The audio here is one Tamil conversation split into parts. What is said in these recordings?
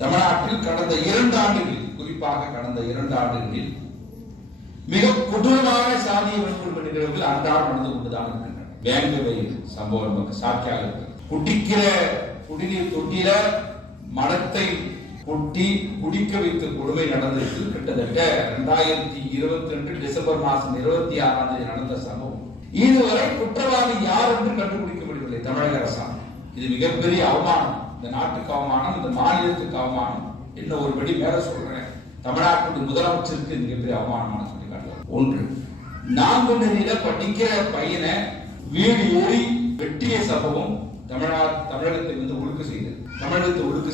தமிழ்நாட்டில் கடந்த 2 ஆண்டுகளில், குறிப்பாக கடந்த 2 ஆண்டுகளில் மிக கொடூரமான சாதிய வன்கொடுமை நிகழ்வுகள் அன்றாடம் நடந்து கொண்டுதான் இருக்கின்றன. வேங்கவை சம்பவம் நமக்கு சாட்சியாக இருக்கு. குடிக்கிற குடிநீர் தொட்டியில மடத்தை கொட்டி குடிக்க வைத்த கொடுமை நடந்திருக்கு. கிட்டத்தட்ட 2022 டிசம்பர் மாதம் 26ஆம் தேதி நடந்த சம்பவம். இதுவரை குற்றவாளி யார் என்று கண்டுபிடிக்க முடியவில்லை தமிழக அரசாங்கம். இது மிகப்பெரிய அவமானம். இந்த நாட்டுக்கு அவமானம், இந்த மாநிலத்துக்கு அவமானம். இன்னும் ஒரு படி மேல சொல்றேன், தமிழ்நாட்டுடைய முதலமைச்சருக்கு மிகப்பெரிய அவமானமான சொல்லி காட்டுவார். ஒன்று, நாங்குநேரியில படிக்கிற பையனை வீடு ஏறி வெட்டிய சம்பவம் தமிழகத்தை ஒழுக்கு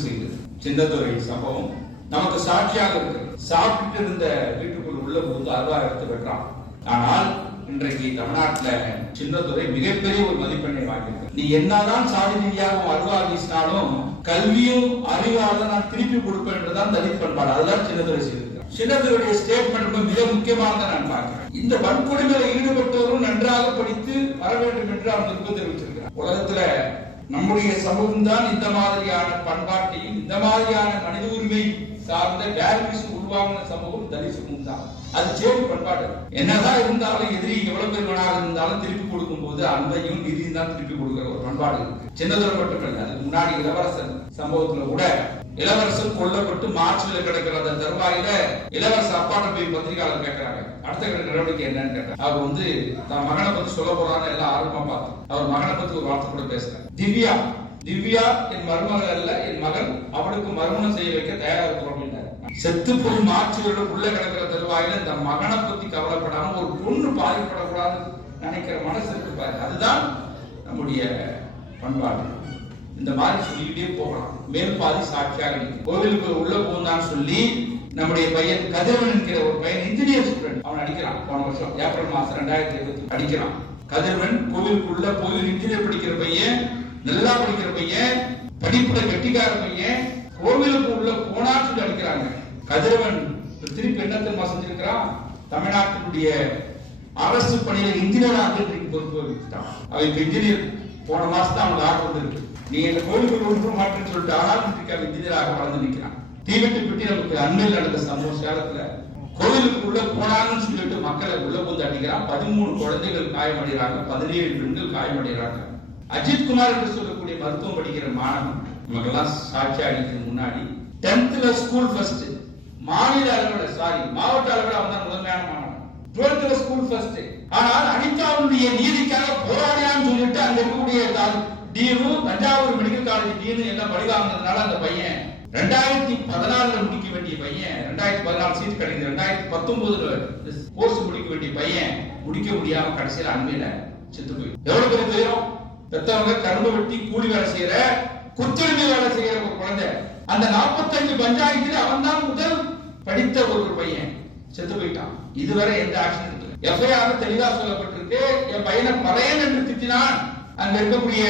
செய்தது. சின்னதுரை சம்பவம் நமக்கு சாட்சியாக இருக்கிறது. சாப்பிட்டு இருந்த வீட்டுக்குள் உள்ள போது அருவா எடுத்து வெட்டுறான். ஆனால் இன்றைக்கு தமிழ்நாட்டில் சின்னதுரை மிகப்பெரிய ஒரு மதிப்பெண்ணை வாங்கியிருக்க. நீ என்னதான் சாதி ரீதியாக அருவா வீசினாலும் கல்வியும் அறிவாளர் நான் திருப்பி கொடுப்பேன் என்றுதான் தலித் பண்பாடு. அதுதான் சின்னதுரை செய்திருக்கிறார். சின்னதுரையுடைய ஸ்டேட்மெண்ட் மிக முக்கியமானதை நான் பார்க்கிறேன். இந்த வன்கொடுமையில் ஈடுபட்டவரும் நன்றாக படித்து வர வேண்டும் என்று அவர் விருப்பம் தெரிவிச்சிருக்கிறார். உலகத்துல நம்முடைய சமூகம் தான் இந்த மாதிரியான பண்பாட்டையும் இந்த மாதிரியான மனித உரிமை சார்ந்த வேல்யூஸ் உருவாகின சமூகம் தலித் சமூகம் தான். அது சேவை பண்பாடு. என்னதான் இருந்தாலும் எதிரி எவ்வளவு பெருமனாக இருந்தாலும் திருப்பி கொடுக்கும் போது அன்பையும் நீதியும் தான் திருப்பி கொடுக்கிற ஒரு பண்பாடு இருக்கு. சின்னதுரை மட்டுமல்ல, அதுக்கு முன்னாடி இளவரசர் சம்பவத்துல கூட இளவரசர் கொல்லப்பட்டு மார்ச்சில் கிடக்கிற அந்த தருவாயில இளவரசர் அப்பாட்ட போய் பத்திரிகையாளர் கேட்கிறாங்க, அடுத்த கட்ட நடவடிக்கை என்னன்னு கேட்டார். அவர் தான் மகனை பத்தி சொல்ல போறான்னு எல்லாம் ஆர்வமா பார்த்தோம். அவர் மகனை பத்தி ஒரு வார்த்தை கூட பேசுறாரு. திவ்யா என் மருமகள் அல்ல, என் மகன். அவனுக்கு மறுமணம் செய்ய வைக்க தயாரா இருக்கிறோம். செத்து போய் மார்ச்சியோட உள்ள கிடக்கிற தருவாயில இந்த மகனை பத்தி கவலைப்படாம ஒரு பொண்ணு பாதிக்கப்படக்கூடாது நினைக்கிற மனசு இருக்கு பாரு. அதுதான் நம்முடைய பண்பாடு. இந்த மாதிரி சொல்லிக்கிட்டே போகலாம். மேல் பாதி சாட்சியாக கோவிலுக்கு உள்ள போனான்னு சொல்லி நம்முடைய பையன் கதிரவன் என்கிற ஒரு பையன் இன்ஜினியர் ஸ்டூடெண்ட் அவன் அடிக்கிறான். போன வருஷம் ஏப்ரல் மாசம் 2020 அடிக்கிறான். கதிரவன் கோவிலுக்குள்ள கோவில் இன்ஜினியர் படிக்கிற பையன், நல்லா படிக்கிற பையன், படிப்புல கெட்டிக்கார பையன், கோவிலுக்கு உள்ள போனான்னு சொல்லி அடிக்கிறாங்க. கதிரவன் திருப்பி என்ன தெரியுமா செஞ்சிருக்கிறான்? தமிழ்நாட்டினுடைய அரசு பணியில இன்ஜினியராக பொறுப்பு வச்சுட்டான். அவன் இன்ஜினியர் போன மாசம் தான் அவனுக்கு ஆர்டர் வந்திருக்கு. நீ இந்த கோவிலுக்கு ஒன்று மாற்றேன்னு சொல்லிட்டு ஆனால் இன்ஜினியராக வளர்ந்து நிற்கிறான். தீவெட்டி நமக்கு அண்மையில் நடந்த சம்பவம் சேலத்துல கோவிலுக்கு உள்ள போனான்னு சொல்லிட்டு மக்களை உள்ள வந்து அடிக்கிறான். 13 குழந்தைகள் காயமடைகிறாங்க, 17 பெண்கள் காயமடைகிறாங்க. அஜித் குமார் என்று சொல்லக்கூடிய மருத்துவம் படிக்கிற மாணவன் நமக்கெல்லாம் சாட்சி அடிக்கிறது முன்னாடி 10th ஸ்கூல் ஃபர்ஸ்ட், மாநில அளவில் மாவட்ட அளவில் அவன் தான் முதன்மையான மாணவன். 12th school first. ஆனால் அனிதாவுடைய நீதிக்காக போராடியான்னு சொல்லிட்டு அங்க இருக்கக்கூடிய டீனு, தஞ்சாவூர் மெடிக்கல் காலேஜ் டீனு எல்லாம் பழிவாங்கினதுனால அந்த பையன் 2014 முடிக்க வேண்டிய பையன் 2014 சீட் கிடைக்குது, 2019 கோர்ஸ் முடிக்க வேண்டிய பையன் முடிக்க முடியாம கடைசியில் அண்மையில செத்து போய். எவ்வளவு பெரிய துயரம்! பெத்தவங்க கரும்பு வெட்டி கூலி வேலை செய்யற, குத்துரிமை வேலை செய்யற ஒரு குழந்தை. அந்த 45 பஞ்சாயத்துல அவன் தான் முதல் படித்த ஒரு பையன் செத்து போயிட்டான். இதுவரை எந்த ஆக்ஷன் எடுக்கல. எஃப்ஐஆர் தெளிவா சொல்லப்பட்டிருக்கு. என் பையனை பறையன் என்று திட்டினான். அங்க இருக்கக்கூடிய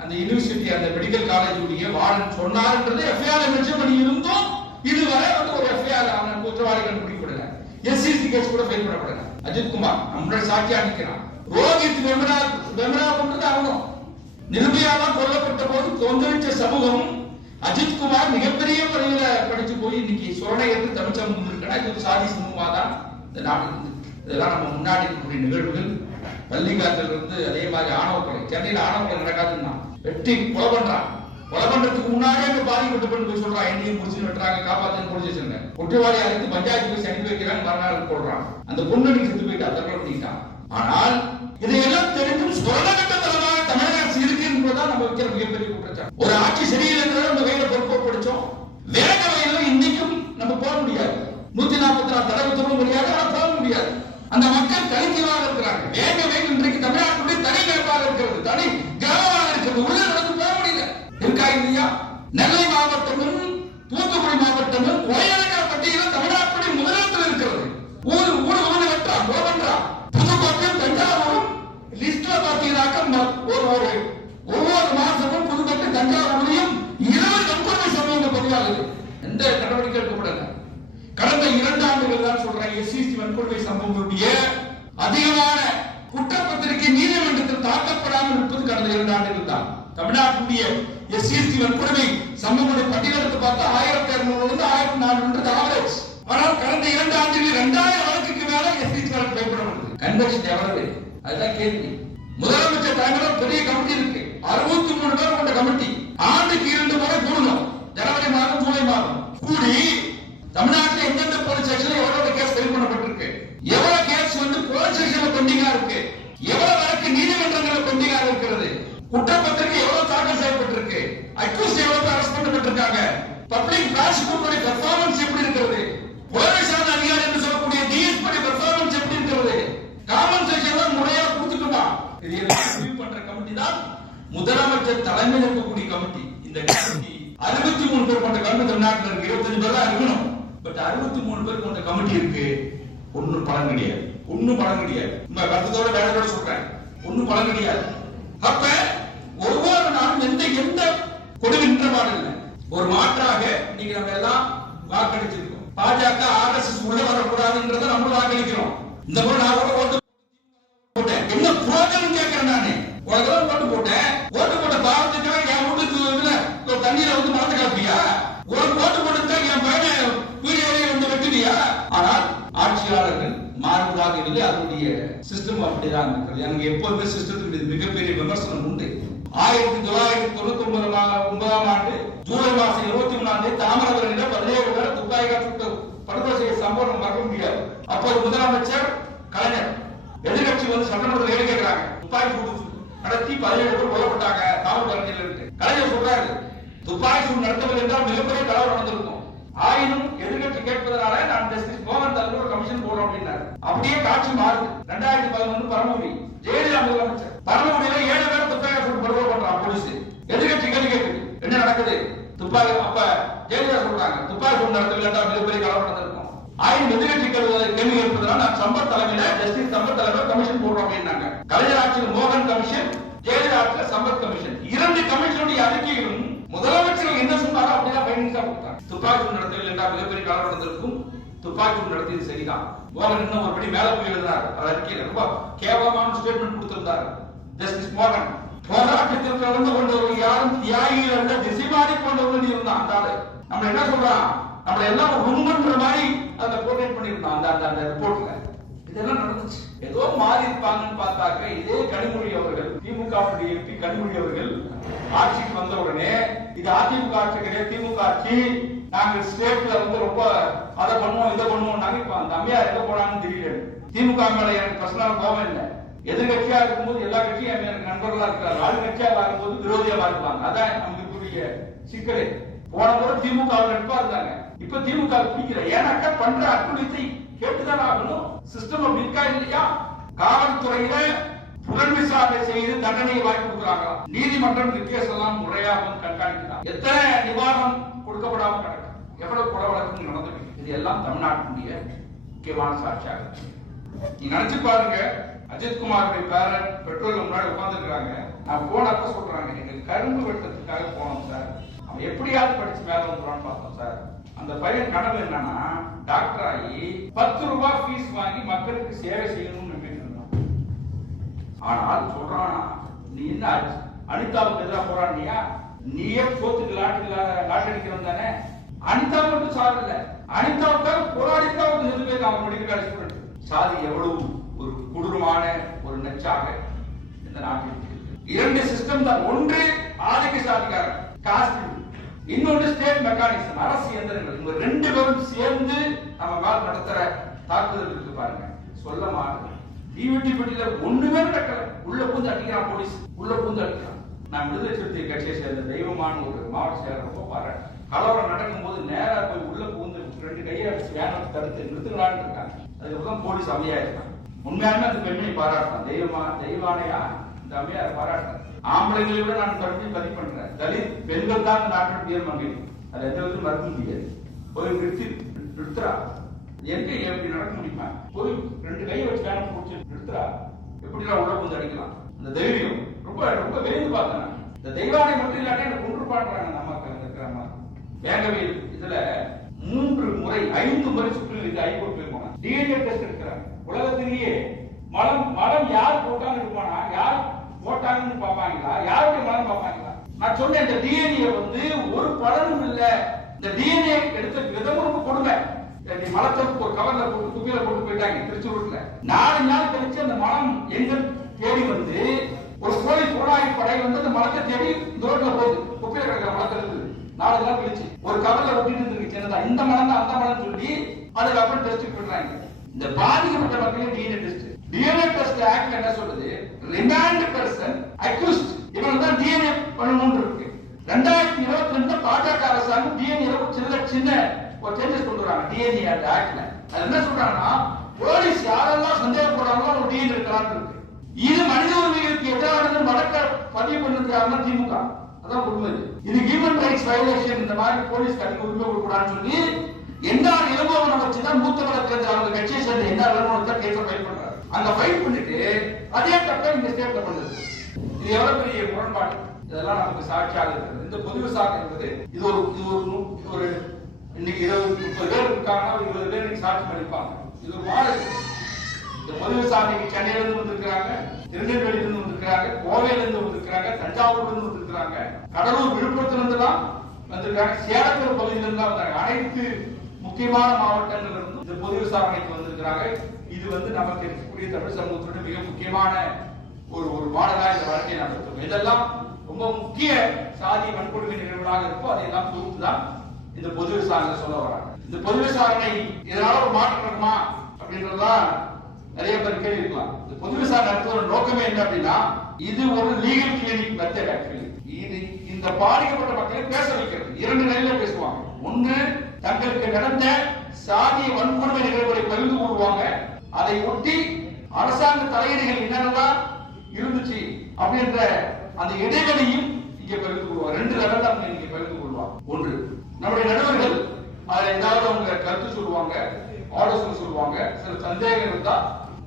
அந்த யூனிவர்சிட்டி அந்த மெடிக்கல் காலேஜுடைய வார்டன் சொன்னார்ன்றது எஃப்ஐஆர் மென்ஷன் பண்ணி இருந்தும் இதுவரை ஒரு எஃப்ஐஆர் அவன் குற்றவாளி கண்டுபிடிக்கப்படல. எஸ்சிசி கேஸ் கூட ஃபைல் பண்ணப்படல. அஜித் குமார் நம்மளோட சாட்சியா நிற்கிறான். ரோஹித் வெமரா பண்றது ஆகணும். நிர்பயாதான் கொல்லப்பட்ட போது கொந்தளிச்ச சமூகம் அஜித் குமார் மிகப்பெரிய முறையில படிச்சு போய் இன்னைக்கு சோழனை எடுத்து தமிழ்ச்சம் முன்னிருக்கா. இது சாதி சமூகமாதான் இந்த நாடு. இதெல்லாம் நம்ம முன்னாடி இருக்கக்கூடிய நிகழ்வுகள். பள்ளிக்காட்டில் இருந்து அதே மாதிரி ஆணவ கொலை, சென்னையில் ஆணவ கொலை நடக்காதுன்னா வெட்டி கொலை பண்றான். கொலை பண்றதுக்கு முன்னாடியே அங்க பாதிக்கப்பட்டு போய் சொல்றான், என்னையும் முடிச்சு வெட்டுறாங்க, காப்பாத்து முடிச்சு சொன்னேன். குற்றவாளி அழைத்து பஞ்சாயத்து போய் அனுப்பி வைக்கிறாங்க, மறுநாள் போடுறான். அந்த பொண்ணு நீங்க செத்து போயிட்டா, தற்கொலை பண்ணிட்டான். ஆனால் இதையெல்லாம் தெரிந்தும் சொரணகட்டத்தனமாக தமிழக அரசு இருக்கு என்பதுதான் நம்ம வைக்கிற மிகப்பெரிய குற்றச்சாட்டு. ஒரு ஆட்சி சரியில்லை நம்ம கையில பொறுப்பை படிச்சோம். வேக வகையில இன்னைக்கும் நம்ம போக முடியாது. 144 தடை உத்தரவு முடியாது, ஆனா போக முடியாது. அந்த மக்கள் கலிக்கமாக இருக்கிறாங்க. வேக வேகம் இன்றைக்கு தமிழ்நாட்டுடைய தனி வேட்பாளர் இருக்கிறது, தனி கிராமமாக இருக்கிறது. உள்ள நடந்து போக முடியல. இருக்கா இல்லையா? நெல்லை மாவட்டமும் தூத்துக்குடி மாவட்டமும் ஒயரக பட்டியலில் தமிழ்நாட்டுடைய முதலிடத்தில் இருக்கிறது. ஊர் வெட்டா கொலை பண்றா. புதுக்கோட்டையும் தஞ்சாவூரும் லிஸ்ட்ல பார்த்தீங்கன்னாக்க ஒவ்வொரு மாசமும் புதுக்கோட்டை தஞ்சாவூரையும் 20 வன்கொடுமை சம்பவங்கள் பதிவாகுது. எந்த நடவடிக்கை எடுக்கப்படல. கடந்த 2 ஆண்டுகள் தான் சொல்றேன். எஸ்சிசி வன்கொடுமை சம்பவங்களுடைய அதிகமான குற்றப்பத்திரிகை நீதிமன்றத்தில் தாக்கப்படாமல் இருப்பது கடந்த 2 ஆண்டுகள் தான். தமிழ்நாட்டுடைய எஸ்சிசி வன்கொடுமை சம்பவங்களை பட்டியலெடுத்து பார்த்தா 1200 1400 ஆவரேஜ். ஆனால் கடந்த 2 ஆண்டுகளில் 2000 வழக்குக்கு மேல எஸ்பிசி வழக்கு பயன்படுகிறது. கன்வென்ஷன் எவ்வளவு? அதுதான் கேள்வி. முதலமைச்சர் தலைமையில் பெரிய கமிட்டி இருக்கு, 63 பேர் கொண்ட கமிட்டி. ஆண்டுக்கு 2 முறை கூடணும், ஜனவரி மாதம் ஜூலை மாதம் கூடி தமிழ்நாட்டில் எந்தெந்த போலீஸ் ஸ்டேஷன்ல எவ்வளவு கேஸ் ஃபைல் பண்ணப்பட்டிருக்கு, எவ்வளவு கேஸ் போலீஸ் ஸ்டேஷன்ல பெண்டிங்கா இருக்கு, எவ்வளவு வழக்கு நீதிமன்றங்களில் பெண்டிங்கா இருக்கிறது, குற்றப்பத்திரிகை எவ்வளவு தாக்கல் செய்யப்பட்டிருக்கு, அக்யூஸ்ட் எவ்வளவு அரெஸ்ட் பண்ணப்பட்டிருக்காங்க, பப்ளிக் ப்ராசிக்யூட்டர் பெர்ஃபார்மன்ஸ் எப்படி இருக்கிறது, புலமைசார்ந்த அதிகாரி என்று சொல்லக்கூடிய டிஎஸ்பி பெர்ஃபார்மன்ஸ் எப்படி இருக்கிறது, காம்பன்சேஷன் முறையா கொடுத்துட்டுமா, இது எல்லாம் ரிவ்யூ பண்ற கமிட்டி தான் முதலமைச்சர் தலைமையில் இருக்கக்கூடிய கமிட்டி. இந்த கமிட்டி 63 பேர் கொண்ட கமிட்டி தமிழ்நாட்டில் இருக்கு. 25 பேர் தான் இருக்கணும். பட் 63 பேர் கொண்ட கமிட்டி இருக்கு. ஒன்னும் பலன் கிடையாது. கருத்தோட வேலையோட சொல்றேன், ஒன்னும் பலன் கிடையாது. அப்ப ஒவ்வொரு நாளும் எந்த கொடுமை நின்றபாடு இல்லை. ஒரு மாற்றாக இன்னைக்கு நம்ம எல்லாம் வாக்களிச்சிருக்கோம். பாஜக ஆர்எஸ்எஸ் உள்ள வரக்கூடாதுன்றத நம்ம வாக்களிக்கிறோம். இந்த முறை நான் ஓட்டு போட்டேன், என்ன புரோஜனம் கேட்கிறேன். நானு ஓட்டு போட்டேன், ஓட்டு போட்ட பாவத்துக்காக என் வீட்டுக்கு தண்ணீரை மறந்து காப்பியா? ஓட்டு போட்டு என் பையனை வீடியோவை வெட்டுவியா? ஆனால் ஆட்சியாளர்கள் மாறுவதாக இல்லை, அதனுடைய சிஸ்டம் அப்படிதான் இருக்கிறது. எனக்கு எப்போதுமே சிஸ்டத்துக்கு மிகப்பெரிய விமர்சனம் உண்டு. 1999 ஆண்டு ஜூலை மாசம் 23 தாமிரபரணியில 17 பேர் துப்பாக்கியால் சுட்டு படுகொலை செய்ய சம்பவம் மறக்க முடியாது. அப்போது முதலமைச்சர் கலைஞர், எதிர்கட்சி சட்டமன்றத்தில் கேள்வி கேட்கிறாங்க, துப்பாக்கி சூடு நடத்தி 17 பேர் கொல்லப்பட்டாங்க தாமிரபரணியில் இருக்கு. கலைஞர் சொல்றாரு, துப்பாக்கி சூடு நடத்தவில்லை என்றால் மிகப்பெரிய கலவரம் நடந்திருக்கும். ஆயினும் எதிர்கட்சி கேட்பதனால நான் ஜஸ்டிஸ் மோகன் தலைவர் ஒரு கமிஷன் போடுறோம் அப்படின்னாரு. அப்படியே காட்சி மாறுது. 2011 பரமக்குடி ஜெயலலிதா முதலமைச்சர், பரமக்குடியில 7 பேர் துப்பாக்கி சூடு படுகொலை பண்றான் போலீஸ். எதிர்கட்சி கேள்வி கேட்குது, என்ன நடக்குது? துப்பாக்கி. அப்ப ஜெயலலிதா சொல்றாங்க, துப்பாக்கி சூடு நடத்தவில்லை என்றால் மிகப்பெரிய கலவரம் நடந்திருக்கும். ஆயினும் எதிர்கட்சி கேள்வி கேட்பதனால நான் சம்பத் தலைமையில ஜஸ்டிஸ் சம்பத் தலைவர் கமிஷன் போடுறோம் அப்படின்னாங்க. கலைஞர் ஆட்சியில் மோகன் கமிஷன், ஜெயலலிதா ஆட்சியில் சம்பத் கமிஷன். 2 கமிஷனுடைய அறிக்கைகளும் முதலமைச்சர்கள் என்ன சொன்னாலும் அப்படிதான் ஃபைண்டிங்ஸா கொடுத்தாங்க. துப்பாக்கி சூடு நடத்தவில்லை என்றால் மிகப்பெரிய கலவரம் நடந்திருக்கும், துப்பாக்கி சூடு நடத்தியது சரிதான். மோகன் இன்னும் ஒரு படி மேல போய் எழுதினார். அறிக்கையில் ரொம்ப கேவலமான ஸ்டேட்மெண்ட் கொடுத்திருந்தார் ஜஸ்டிஸ் மோகன். போராட்டத்தில் கலந்து கொண்டவர்கள் யாரும் தியாகிகள் அல்ல, திசைமாறி கொண்டவர்கள் இருந்தான். அந்த ஆளு நம்ம என்ன சொல்றான், நம்மள எல்லாம் உண்மைன்ற மாதிரி அந்த போர்ட்ரேட் பண்ணியிருந்தான் அந்த ரிப்போர்ட்ல. இதெல்லாம் நடந்துச்சு. ஏதோ மாறி இருப்பாங்கன்னு பார்த்தாக்க இதே கனிமொழி அவர்கள், திமுக எம்பி கனிமொழி அவர்கள் ஆட்சிக்கு வந்த உடனே இது அதிமுக ஆட்சி கிடையாது, திமுக ஆட்சி, நாங்கள் ஸ்டேட்ல ரொம்ப அதை பண்ணுவோம் இதை பண்ணுவோம். நாங்க இப்ப அந்த அம்மையார் எங்க போனாங்கன்னு தெரியல. திமுக மேல எனக்கு பர்சனல் கோபம் இல்லை. எதிர்கட்சியா இருக்கும்போது எல்லா கட்சியும் எனக்கு நண்பர்களா இருக்கிறார், ஆளுங்கட்சியா இருக்கும்போது விரோதியா இருப்பாங்க. அதான் நமக்கு இருக்கக்கூடிய சிக்கலே. போன முறை திமுக நட்பா இருந்தாங்க, இப்ப திமுக பிடிக்கிற. ஏன்னாக்கா பண்ற அட்டுழியத்தை கேட்டுதான் ஆகணும். சிஸ்டம் அப்படி இருக்கா இல்லையா? காவல்துறையில புலன் விசாரணை செய்து தண்டனையை வாங்கி கொடுக்குறாங்க. நீதிமன்றம் கேஸ் எல்லாம் முறையாக கண்காணிக்கிறாங்க. எத்தனை நிவாரணம் கொடுக்கப்படாம கிடக்கு, எவ்வளவு கொலை வழக்கு நடந்திருக்கு. இது எல்லாம் தமிழ்நாட்டினுடைய முக்கியமான சாட்சியாக. நீங்க நினைச்சு பாருங்க, அஜித்குமாருடைய பேரன் பெட்ரோல் முன்னாடி உட்கார்ந்து இருக்காங்க. நான் போனப்ப சொல்றாங்க, எங்களுக்கு கரும்பு வெட்டத்துக்காக போனோம் சார், அவன் எப்படியாவது படிச்சு மேல வந்துடுவான்னு பார்த்தோம் சார். அந்த பையன் கனவு என்னன்னா டாக்டர் ஆகி 10 ரூபாய் ஃபீஸ் வாங்கி மக்களுக்கு சேவை செய்யணும்னு நினைச்சிட்டு இருந்தான். ஆனால் சொல்றானா, நீ என்ன அனிதாவுக்கு எதிராக போராடினியா? நீயே சோத்துக்கு லாட்டடிக்கிறோம் தானே. அனிதா மட்டும் சாதில்ல, அனிதாவுக்காக போராடித்தான் ஒரு 2 பேர் அவன் மெடிக்கல் காலேஜ் ஸ்டூடெண்ட். சாதி எவ்வளவு ஒரு கொடூரமான ஒரு நச்சாக இந்த நாட்டில் 2 சிஸ்டம் தான். ஒன்று ஆதிக்க சாதிக்காரன் காஸ்ட், இன்னொன்று ஸ்டேட் மெக்கானிசம், அரசு இயந்திரங்கள். இந்த 2 பேரும் சேர்ந்து நம்ம மேல நடத்துற தாக்குதல் இருக்கு பாருங்க. சொல்ல மாட்டேன், தீவெட்டிப்பட்டியில ஒண்ணுமே நடக்கல, உள்ள பூந்து அடிக்கிறான் போலீஸ், உள்ள பூந்து அடிக்கிறான். நான் விடுதலை சிறுத்தை கட்சியை சேர்ந்த தெய்வமான ஒரு மாவட்ட செயலர் ரொம்ப பாராட்டு. கலவரம் நடக்கும் போது நேரா போய் உள்ள பூந்து 2 கையை அடிச்சு வேனை தடுத்து நிறுத்துங்களான்னு இருக்காங்க. அதுக்கப்புறம் போலீஸ் அமைதியா இருக்காங்க. உண்மையாலுமே அந்த பெண்மணி பாராட்டலாம். தெய்வானையா இந்த அம்மையார் பாராட்டுறேன். ஆம்பளைங்களை விட நான் தொடர்ந்து பதிவு பண்றேன். தலித் பெண்கள் தான் இந்த நாட்டின் பேர் மகளிர், அது எந்த விதத்திலும் மறுக்க முடியாது. போய் நிறுத்துறா, எங்க எப்படி நடக்க முடியுமா? போய் 2 கையை வச்சு வேலை பிடிச்சி நிறுத்துறா, எப்படிலாம் உள்ள வந்து அடிக்கலாம். அந்த தைரியம் ரொம்ப ரொம்ப விரைந்து பார்த்தேன். இந்த தெய்வானை மட்டும் இல்லாட்டா எனக்கு ஒன்று பாடுறாங்க நம்ம இருக்கிற மாதிரி. வேங்கவேல் இதுல 3 முறை 5 முறை சுற்றுலா ஹைகோர்ட் போயிருப்பாங்க. டிஎன்ஏ டெஸ்ட் எடுக்கிறாங்க. உலகத்திலேயே மலம் யார் போட்டாலும் இருப்பானா, யார் போட்டாங்கன்னு பாப்பாங்களா, யாருடைய மலம் பாப்பாங்களா? நான் சொன்னேன், இந்த டிஎன்ஏ ஒரு பல இந்த டிஎன்ஏ எடுத்த விதம் ரொம்ப கொடுமை. மலத்தை ஒரு கவர்ல போட்டு குப்பையில போட்டு போயிட்டாங்க திருச்சூர்ல. 4 நாள் கழிச்சு அந்த மலம் எங்க தேடி வந்து ஒரு போலீஸ் புலனாய்வு படை வந்து அந்த மலத்தை தேடி ரோட்ல போகுது. குப்பையில கிடக்கிற மலத்தை இருக்குது. 4 நாள் கழிச்சு ஒரு கவர்ல ஒட்டிட்டு இருக்கு சின்னதா. இந்த மலம் தான் அந்த மலம் சொல்லி அதுக்கப்புறம் டெஸ்ட் பண்றாங்க. இந்த பாதிக்கப்பட்ட மக்களுக்கு DNA test. DNA test act என்ன சொல்லுது? ரிமாண்ட் பர்சன் அக்யூஸ்ட் இவங்க தான் டிஎன்ஏ பண்ணணும்னு இருக்கு. 2022 பாஜக அரசாங்கம் டிஎன்ஏ சின்ன ஒரு சேஞ்சஸ் கொண்டு வராங்க டிஎன்ஏ அந்த ஆக்ட்ல. அது என்ன சொல்றாங்கன்னா போலீஸ் யாரெல்லாம் சந்தேகப்படுறாங்களோ அவங்க டிஎன்ஏ எடுக்கலாம்னு இருக்கு. இது மனித உரிமைகளுக்கு எதிரானது வழக்க பதிவு பண்ணிருக்காங்க திமுக. அதான் உண்மை. இது ஹியூமன் ரைட்ஸ் வயலேஷன். இந்த மாதிரி போலீஸ் அதிக உரிமை கொடுக்கூடாதுன்னு சொல்லி என்ன இளங்கோவனை வச்சுதான் மூத்த வழக்கறிஞர் அவங்க கட்சியை சேர்ந்த என்ன இளங்கோவனை கேஸை ஃபைல் பண்றாரு. அங்க ஃபைல் பண்ணிட்டு அதே தப்ப இந்த ஸ்டேட்ல பண்ணுது. இது எவ்வளவு பெரிய முரண்பாடு. இதெல்லாம் நமக்கு சாட்சியாக இருக்கிறது. இந்த பொது விசாரணை என்பது இது ஒரு இன்னைக்கு 20-30 பேர் இருக்காங்கன்னா 20 பேர் இன்னைக்கு சாட்சி அளிப்பாங்க. இது ஒரு மாறு. இந்த பொது விசாரணைக்கு சென்னையில இருந்து வந்திருக்கிறாங்க, திருநெல்வேலியில இருந்து வந்திருக்கிறாங்க, கோவையில இருந்து வந்திருக்கிறாங்க, தஞ்சாவூர்ல இருந்து வந்திருக்கிறாங்க, கடலூர் விழுப்புரத்துல இருந்து தான் வந்திருக்காங்க, சேலத்தூர் பகுதியில இருந்து தான் வந்தாங்க. அனைத்து முக்கியமான மாவட்டங்கள்ல இருந்து இந்த பொது விசாரணைக்கு வந்திருக்கிறாங்க. இது வந்து நமக்கு இருக்கக்கூடிய தமிழ் சமூகத்தோட மிக முக்கியமான ஒரு மாடலா இந்த வழக்கை நடத்தும். இதெல்லாம் ரொம்ப முக்கிய சாதி வன்கொடுமை நிகழ்வுகளாக இருக்கும். அதையெல்லாம் தொகுத்துதான் இந்த பொது விசாரணை சொல்ல வராங்க. இந்த பொது விசாரணை இதனால ஒரு மாற்றம் இருக்குமா அப்படின்றதுதான் நிறைய பேர் கேள்வி இருக்கலாம். இந்த பொது விசாரணை நடத்துவதோட நோக்கமே என்ன அப்படின்னா இது ஒரு லீகல் கிளினிக் மெத்தட். ஆக்சுவலி இது இந்த பாதிக்கப்பட்ட மக்களை பேச வைக்கிறது. 2 நிலையில பேசுவாங்க. ஒன்று தங்களுக்கு நடந்த சாதிய வன்கொடுமை நிகழ்வுகளை பகிர்ந்து கொள்வாங்க. அதை ஒட்டி அரசாங்க தலையீடுகள் என்னென்னலாம் இருந்துச்சு அப்படின்ற அந்த இடைவெளியும் இங்கே பகிர்ந்து கொள்வாங்க. 2 லெவல்ல அவங்க இங்கே பகிர்ந்து கொள்வாங்க. ஒன்று நம்முடைய நடுவர்கள் அதுல ஏதாவது அவங்க கருத்து சொல்லுவாங்க, ஆலோசனை சொல்லுவாங்க, சில சந்தேகம் இருந்தா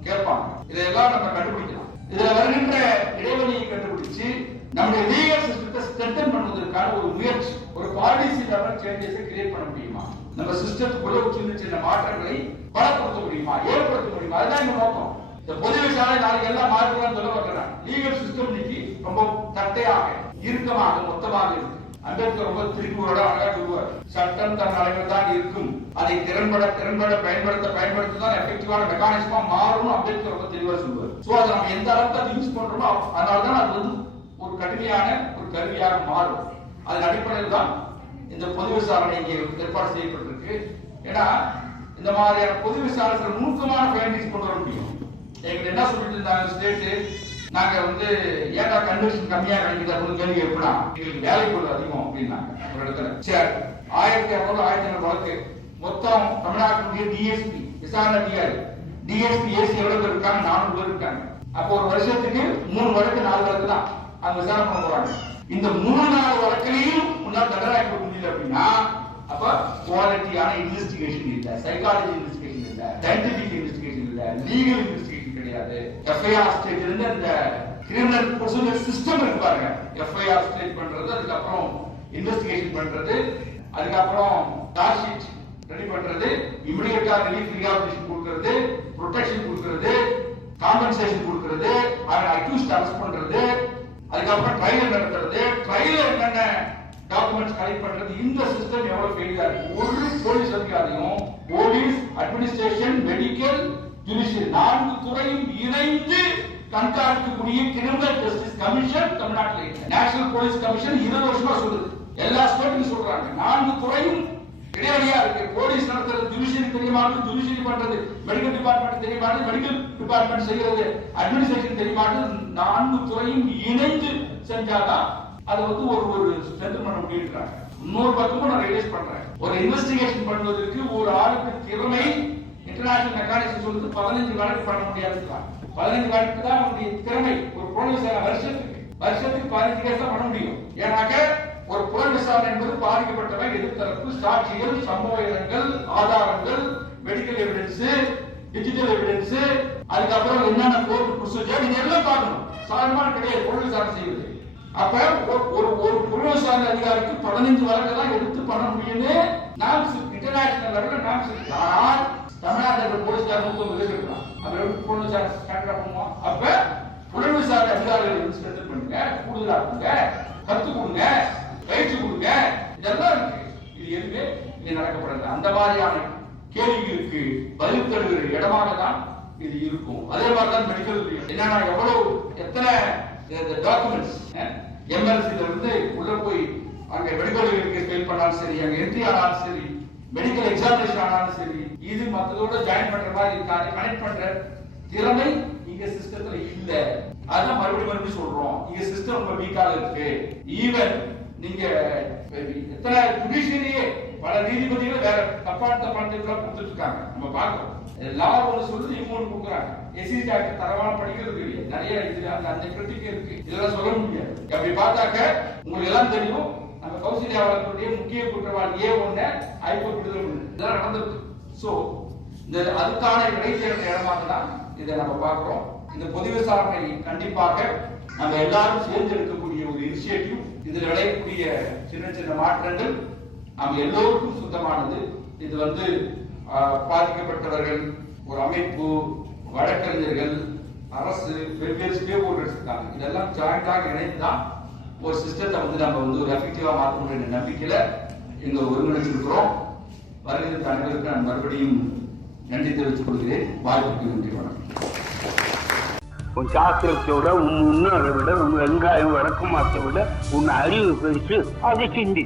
கேட்பாங்க. இதையெல்லாம் நம்ம கண்டுபிடிக்கலாம். இதுல வருகின்ற இடைவெளியை கண்டுபிடிச்சு நம்முடைய லீகல் சிஸ்டத்தை ஸ்ட்ரென்தன் பண்ணுவதற்கான ஒரு முயற்சி, ஒரு பாலிசி லெவல் சேஞ்சஸ் கிரியேட் பண்ண முடியுமா? நம்ம சிஸ்டத்துக்குள்ள சின்ன சின்ன மாற்றங்களை பலப்படுத்த முடியுமா, ஏற்படுத்த முடியுமா? அதுதான் இந்த நோக்கம். இந்த பொது விசாரணை நாளைக்கு எல்லாம் மாறுதான் சொல்ல வரலாம். லீகல் சிஸ்டம் இன்னைக்கு ரொம்ப தட்டையாக, இறுக்கமாக, மொத்தமாக இருக்கு. அம்பேத்கர் ரொம்ப திருக்குறளோட அழகா சொல்லுவார். சட்டம் தன் அளவில் தான் இருக்கும், அதை திறன்பட பயன்படுத்த தான் எஃபெக்டிவான மெக்கானிசமா மாறும். அம்பேத்கர் ரொம்ப தெளிவா சொல்லுவார். சோ அதை நம்ம எந்த அளவுக்கு அதை யூஸ் பண்றோமோ அதனாலதான் அது வந்து ஒரு கடுமையான ஒரு கருவியாக மாறும். அதன் அடிப்படையில் தான் இந்த பொது விசாரணை இங்கே ஏற்பாடு செய்யப்பட்டிருக்கு. ஏன்னா இந்த மாதிரியான பொது விசாரணை நுணுக்கமான ஃபைண்டிங்ஸ் கொண்டு வர முடியும். எங்களுக்கு என்ன சொல்லிட்டு இருந்தாங்க ஸ்டேட், நாங்க வந்து ஏன்னா கன்வென்ஷன் கம்மியா கிடைக்குது அப்படின்னு கேள்வி எப்படின்னா எங்களுக்கு வேலை பொருள் அதிகம் அப்படின்னாங்க ஒரு இடத்துல. சரி 1200 1500 வழக்கு மொத்தம் தமிழ்நாட்டுடைய டிஎஸ்பி விசாரணை அதிகாரி டிஎஸ்பி ஏசி எவ்வளவு பேர் இருக்காங்க? 400 பேர் இருக்காங்க. அப்போ ஒரு வருஷத்துக்கு 3 வழக்கு 4 வழக்கு தான் அவங்க விசாரணை பண்ண போறாங்க. இந்த 3-4 வழக்கிலையும் முன்னாள் தண்டனை கொடுக்க முடியல அப்படின்னா அப்ப குவாலிட்டியான இன்வெஸ்டிகேஷன் இல்ல, சைக்காலஜி இன்வெஸ்டிகேஷன் இல்ல, சயின்டிபிக் இன்வெஸ்டிகேஷன் இல்ல, லீகல் இன்வெஸ்டிகேஷன் கிடையாது. எஃப்ஐஆர் ஸ்டேஜ்ல இருந்து அந்த கிரிமினல் ப்ரொசீஜர் சிஸ்டம் இருக்கு பாருங்க. எஃப்ஐஆர் ஸ்டேஜ் பண்றது, அதுக்கப்புறம் இன்வெஸ்டிகேஷன் பண்றது, அதுக்கப்புறம் சார்ஜ் ஷீட் ரெடி பண்றது, இமிடியேட்டா ரிலீஃப் ரிஹாபிலிட்டேஷன் கொடுக்கிறது, ப்ரொடெக்ஷன் கொடுக்கிறது, காம்பன்சேஷன் கொடுக்கிறது, அவரை அக்யூஸ்ட் அரெஸ்ட் பண்றது, அதுக்கப்புறம் ட்ரையல் நடத்துறது, ட்ரையல் என்னென்ன டாக்குமெண்ட்ஸ் கலெக்ட் பண்றது. இந்த சிஸ்டம் எவ்வளவு ஃபெயிலியர் இருக்கு. ஒரு போலீஸ் அதிகாரியும் போலீஸ் அட்மினிஸ்ட்ரேஷன் மெடிக்கல் ஜுடிஷியல் 4 துறையும் இணைந்து கண்காணிக்கக்கூடிய கிரிமினல் ஜஸ்டிஸ் கமிஷன் தமிழ்நாட்டில் நேஷனல் போலீஸ் கமிஷன் 20 வருஷமா சொல்லுது. எல்லா ஸ்டேட்டும் சொல்றாங்க 4 துறையும் இடைவெளியா இருக்கு. போலீஸ் நடத்துறது ஜுடிஷியரி தெரியுமாட்டு, ஜுடிஷியரி பண்றது மெடிக்கல் டிபார்ட்மெண்ட் தெரியுமாட்டு, மெடிக்கல் டிபார்ட்மெண்ட் செய்யறது அட்மினிஸ்ட்ரேஷன் தெரியுமாட்டு, 4 துறையும் இணைந்து செஞ்சாதான் அது வந்து ஒரு ஸ்ட்ரென்த் பண்ண முடியுறாங்க. இன்னொரு பக்கமும் நான் ரியலைஸ் பண்றேன், ஒரு இன்வெஸ்டிகேஷன் பண்ணுவதற்கு ஒரு ஆளுக்கு திறமை இன்டர்நேஷனல் மெக்கானிசம் சொல்லுது 15 வழக்கு பண்ண முடியாது. 15 வழக்கு தான் அவருடைய திறமை. ஒரு புலன் விசாரணை வருஷத்துக்கு 15 கேஸ் தான் பண்ண முடியும். ஏன்னாக்க ஒரு புலன் விசாரணை என்பது பாதிக்கப்பட்டவன், எதிர்த்தரப்பு, சாட்சிகள், சம்பவ இடங்கள், ஆதாரங்கள், மெடிக்கல் எவிடன்ஸ், டிஜிட்டல் எவிடன்ஸ், அதுக்கப்புறம் என்னென்ன கோர்ட் ப்ரொசீஜர் இதெல்லாம் பார்க்கணும். சாதாரணமான கிடையாது புலன் விசாரணை செய்வது. அப்ப ஒரு புலன் விசாரணை அதிகாரிக்கு 15 வழக்கு தான் எடுத்து பண்ண முடியும்னு நாம்ஸ் இன்டர்நேஷனல் லெவல்ல நாம்ஸ் இருக்கு. ஆனால் தமிழ்நாட்டில் போலீஸ்காரர் 30 பேர் இருக்கலாம். அவர் புலன் விசாரணை ஸ்டாண்டர்ட் பண்ணுவோம். அப்ப புலன் விசாரணை அதிகாரிகள் ஸ்ட்ரென்தன் பண்ணுங்க, கூடுதலா கொடுங்க, கத்து கொடுங்க, பயிற்சி கொடுங்க, இதெல்லாம் இருக்கு. இது எதுவுமே இங்க நடக்கப்படல. அந்த மாதிரியான கேள்விகளுக்கு பதில் தருகிற இடமாக தான் இது இருக்கும். அதே மாதிரிதான் மெடிக்கல் என்னன்னா எத்தனை டாக்குமெண்ட்ஸ் எம்எல்சில இருந்து உள்ள போய் அங்க மெடிக்கல் ஃபெயில் பண்ணாலும் சரி, அங்க என்ட்ரி ஆனாலும் சரி, மெடிக்கல் எக்ஸாமினேஷன் ஆனாலும் சரி, இது மத்ததோட ஜாயின் பண்ற மாதிரி கனெக்ட் பண்ற திறமை இங்க சிஸ்டத்துல இல்ல. அதான் மறுபடியும் சொல்றோம், இங்க சிஸ்டம் ரொம்ப வீக்காக இருக்கு. ஈவன் நீங்க எத்தனை ஜுடிஷியரியே பல நீதிபதிகள் வேற தப்பான கொடுத்துட்டு இருக்காங்க. நம்ம பார்க்கிறோம். லா ஒன்று சொல்லுது, இவங்க ஒன்று கொடுக்குறாங்க. எஸ்சி ஆக்ட் தரமான படிக்கிறது இல்லையா, நிறைய இதுல அந்த கிரிட்டிக் இருக்கு. இதெல்லாம் சொல்ல முடியாது. அப்படி பார்த்தாக்க உங்களுக்கு எல்லாம் தெரியும், நம்ம கௌசல்யா வழக்குடைய முக்கிய குற்றவாளி A1 ஹைகோர்ட் விடுதலை இதெல்லாம் நடந்திருக்கு. சோ இந்த அதுக்கான இடைத்தேர்ந்த இடமாக தான் இதை நம்ம பார்க்கிறோம். இந்த பொது விசாரணை கண்டிப்பாக நம்ம எல்லாரும் சேர்ந்து எடுக்கக்கூடிய ஒரு இனிஷியேட்டிவ். இதில் விளையக்கூடிய சின்ன சின்ன மாற்றங்கள் நம்ம எல்லோருக்கும் சுத்தமானது. இது பாதிக்கப்பட்டவர்கள், ஒரு அமைப்பு, வழக்கறிஞர்கள், அரசு, வெவ்வேறு ஸ்டேக் ஹோல்டர்ஸ் இருக்காங்க. இதெல்லாம் ஜாயிண்டாக இணைந்துதான் ஒரு சிஸ்டத்தை நம்ம ஒரு எஃபெக்டிவா மாற்ற முடியும் நம்பிக்கையில இங்க ஒருங்கிணைச்சிருக்கிறோம். வருகின்ற அனைவருக்கு நான் மறுபடியும் நன்றி தெரிவித்துக் கொள்கிறேன். வாய்ப்புக்கு நன்றி, வணக்கம். உன் சாஸ்திரத்தோட உன் முன்னோரை விட, உன் வெங்காயம் வடக்கு மாற்ற விட உன் அறிவு பெருசு, அதை சிந்தி.